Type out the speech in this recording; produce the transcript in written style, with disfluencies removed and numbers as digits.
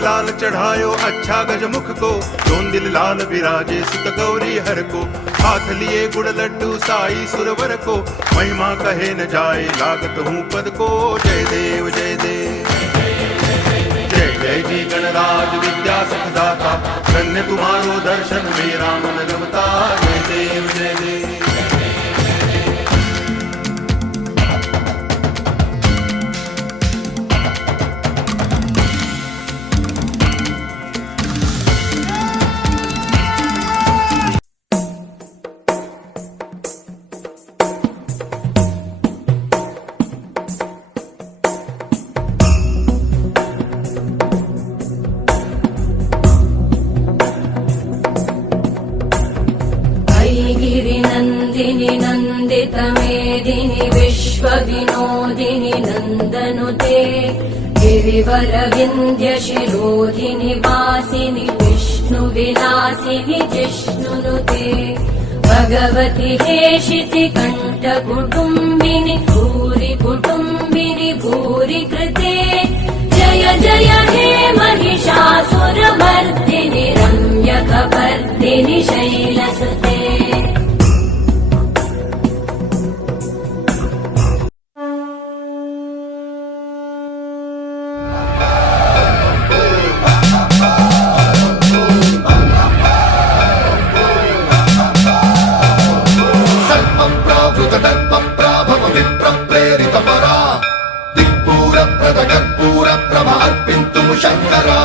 लाल चढ़ायो अच्छा गजमुख को, जोन दिल लाल विराजे सुत गौरी हर को। हाथ लिए गुड़ लड्डू साई सुरवर को, महिमा कहे न जाए लागत हूँ पद को। जय देव जय देव जय जय जी गणराज विद्या सुखदाता, धन्य तुम्हारो दर्शन मेरा मन रमता। जय देव जय देव। गिरिनन्दिनि नन्दितमेदिनि विश्वविनोदिनि नन्दनुते, गिरिवरविन्ध्यशिरोधिनि वासिनि विष्णुविलासिनि जिष्णुनुते। भगवति हेशिति कण्ठकुटुम्बिनि भूरि कुटुम्बिनि भूरि कृते। जय जय हे महिषासुरमर्दिनि रम्यकपर्दिनि शैलसुते। कर्पूर प्रभ अर्पिन्तुं शङ्करा।